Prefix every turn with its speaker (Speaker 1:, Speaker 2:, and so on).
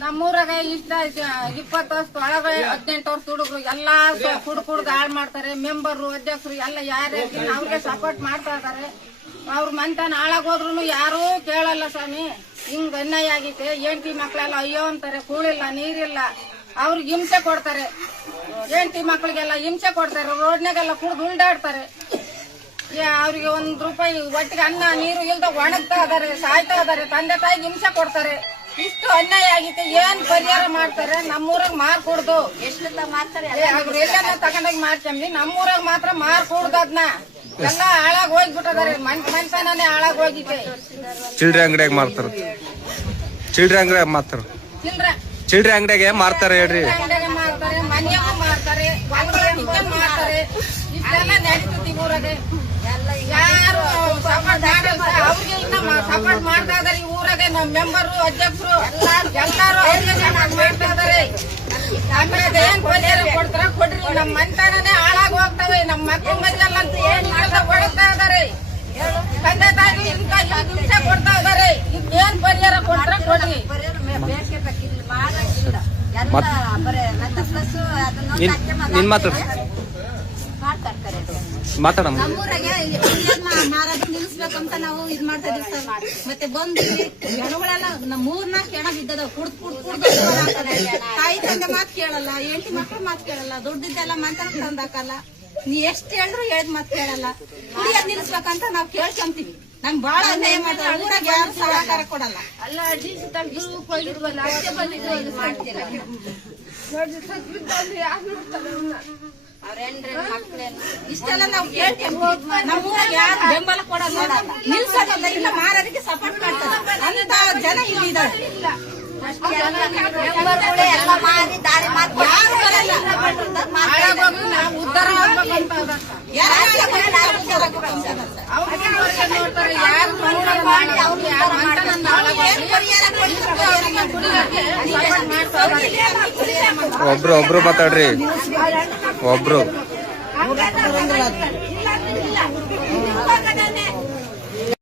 Speaker 1: ನಮ್ಮೂರಾಗ ಇಷ್ಟ ಇಪ್ಪತ್ತು ವರ್ಷ ಒಳಗೆ ಹದಿನೆಂಟು ವರ್ಷ ಹುಡುಗರು, ಎಲ್ಲಾ ಕುಡ್ ಕುಡ್ದು ಹಾಳು ಮಾಡ್ತಾರೆ. ಮೆಂಬರು, ಅಧ್ಯಕ್ಷರು, ಎಲ್ಲ ಯಾರೇ ಅವ್ರಿಗೆ ಸಪೋರ್ಟ್ ಮಾಡ್ತಾ ಇದಾರೆ. ಅವ್ರ ಮಂತನ ಹಾಳಾಗೋದ್ರು ಯಾರೂ ಕೇಳಲ್ಲ ಸ್ವಾಮಿ. ಹಿಂಗ್ ಅನ್ಯಾಯ ಆಗೈತೆ. ಹೆಂಡತಿ ಮಕ್ಳೆಲ್ಲ ಅಯ್ಯೋ ಅಂತಾರೆ, ಕೂಳಿಲ್ಲ, ನೀರಿಲ್ಲ. ಅವ್ರಿಗೆ ಹಿಂಸೆ ಕೊಡ್ತಾರೆ. ಹೆಂಡತಿ ಮಕ್ಳಿಗೆಲ್ಲ ಹಿಂಸೆ ಕೊಡ್ತಾರೆ. ರೋಡ್ನಾಗೆಲ್ಲ ಕುಡ್ದು ಉಂಡಾಡ್ತಾರೆ ಅವ್ರಿಗೆ ಒಂದ್ ರೂಪಾಯಿ ಒಟ್ಟಿಗೆ ಅನ್ನ, ನೀರು ಇಲ್ದ ಒಣಗ್ತಾ ಇದಾರೆ, ಸಾಯ್ತಾ ಇದಾರೆ. ತಂದೆ ತಾಯಿಗೆ ಹಿಂಸೆ ಕೊಡ್ತಾರೆ. ಇಷ್ಟು ಅನ್ಯಾಯ ಆಗಿತ್ತು. ಏನ್ ಪರಿಹಾರ ಮಾಡ್ತಾರೆ? ನಮ್ಮೂರಾಗ ಮಾರ್ಕೊಡ್ದು
Speaker 2: ಎಷ್ಟು ಮಾಡ್ತಾರೆ?
Speaker 1: ತಗೊಂಡೋಗಿ ಮಾಡ್ಕೊಂಬಿ ನಮ್ಮೂರಾಗ ಮಾತ್ರ ಮಾರ್ಕೊಡ್ದು ಅದನ್ನ ಅದ್ನ. ಎಲ್ಲ ಹಾಳಾಗ್ ಹೋಗ್ಬಿಟ್ಟದಾರೆ. ಮನ್ ಮನ್ಸನೇ ಹಾಳಾಗ್ ಹೋಗಿದೆ.
Speaker 3: ಚಿಲ್ಡ್ರೆ ಅಂಗಡಿಯಾಗ ಮಾರ್ತಾರ. ಚಿಲ್ಡ್ರೆ ಅಂಗಡಿಯಾಗ ಮಾರ್ತಾರ.
Speaker 1: ಚಿಲ್ರ
Speaker 3: ಚಿಲ್ಡ್ರೆ ಅಂಗಡಿಯಾಗ ಮಾರ್ತಾರೆ ಹೇಳ್ರಿ.
Speaker 1: ಅಂಗಡಿಯಾಗ ಮಾಡ್ತಾರೆ ಮನೆಯಾಗ ಮಾರ್ತಾರೆ. ಮಾರ್ತಾರೆ. ಇಷ್ಟೆಲ್ಲ ಊರಾಗೆ ಯಾರು ಸಪೋರ್ಟ್ ಸಪೋರ್ಟ್ ಮಾಡ್ತಾ ಇದಾರೆ ಈ ಊರಾಗೆ ನಮ್ ಮೆಂಬರು ಅಧ್ಯಕ್ಷರು ಎಲ್ಲಾರು ಅವ್ರಿಗೆ ಮಾಡ್ತಾ ಇದಾರೆ. ಆಮೇಲೆ ಏನ್ ಪರಿಹಾರ ಕೊಡ್ತಾರ ಕೊಡ್ರಿ ನಮ್ ಮನ್ತನನೇ ಹಾಳಾಗಿ ಹೋಗ್ತವೆ ನಮ್ ಮಕ್ಕಳು ಮದ್ವೆಲ್ಲ ಅಂತ ಏನ್ ಮಾಡ್ತಾ ಕೊಡ್ತಾ ಇದಾರೆ. ತಂದೆ ತಾಯಿ ಹಿಂಸೆ ಕೊಡ್ತಾ ಇದಾರೆ. ಇದ್ ಏನ್ ಪರಿಹಾರ ಕೊಡ್ತಾರ ಕೊಡ್ರಿ.
Speaker 2: ಬೇಕೆ ಬೇಕಿಲ್ಲ ಮಾಡಂಗಿಲ್ಲ ಎಲ್ಲ ಬರೇ ನನ್ನ ಪ್ಲಸ್ ಅದನ್ನ
Speaker 3: ನಿನ್
Speaker 2: ಮಾತಾಡ್ತಾರೆ
Speaker 3: ಮಾತಾಡಮ್ಮ.
Speaker 4: ನಮ್ಮೂರಾಗೆ ಮಾರಾಟ ನಿಲ್ಲಿಸ್ಬೇಕಂತ ನಾವು ಇದ್ ಮಾಡ್ತಾ ಇದೀವಿ ಸರ್ ಮತ್ತೆ ಬಂದು ಜನಗಳೆಲ್ಲ ನಮ್ಮ ಮೂರ್ನಾಲ್ಕು ಹೆಣ ಬಿದ್ದದ ಕುಡ್ದು ಕುಡ್ದ್ ಕುಡ್ದು ತಾಯಿ ತಂದೆ ಮಾತ್ ಕೇಳಲ್ಲ ಹೆಂಡತಿ ಮಕ್ಳು ಮಾತ್ ಕೇಳಲ್ಲ ದುಡ್ಡಿದ್ದೆಲ್ಲ ಮಂತ್ರ ತಂದಾಕಲ್ಲ ನೀ ಎಷ್ಟ್ ಹೇಳಿದ್ರು ಹೇಳಿದ್ ಮಾತ್ ಕೇಳಲ್ಲ ಕುಡಿಯೋದ್ ನಿಲ್ಲಿಸ್ಬೇಕಂತ ನಾವ್ ಕೇಳ್ಕೊಂತೀವಿ ನಂಗ್ ಬಹಳ ಅನ್ಯಾಯ ಮಾಡ್ತಾರೆ ಊರಾಗ ಯಾರು ಸಹಕಾರ ಕೊಡಲ್ಲ
Speaker 2: ಅಲ್ಲ ಅದಕ್ಕೆ ಬಂದಿದ್ದು ಮಾಡ್ತೀರಾ
Speaker 4: ಇಷ್ಟೆಲ್ಲ ನಾವು ಯಾರು ಬೆಂಬಲ ಕೊಡಲ್ಲ? ನಿಲ್ಸೋದಲ್ಲ ಇಲ್ಲ ಮಾರರಿಗೆ ಸಪೋರ್ಟ್ ಮಾಡ್ತಾರೆ. ಅಂತ ಜನ ಇಲ್ಲಿ ಇದ್ದಾರೆ.
Speaker 3: ಒಬ್ರು ಒಬ್ರು ಮಾತಾಡ್ರಿ. ಒಬ್ರು.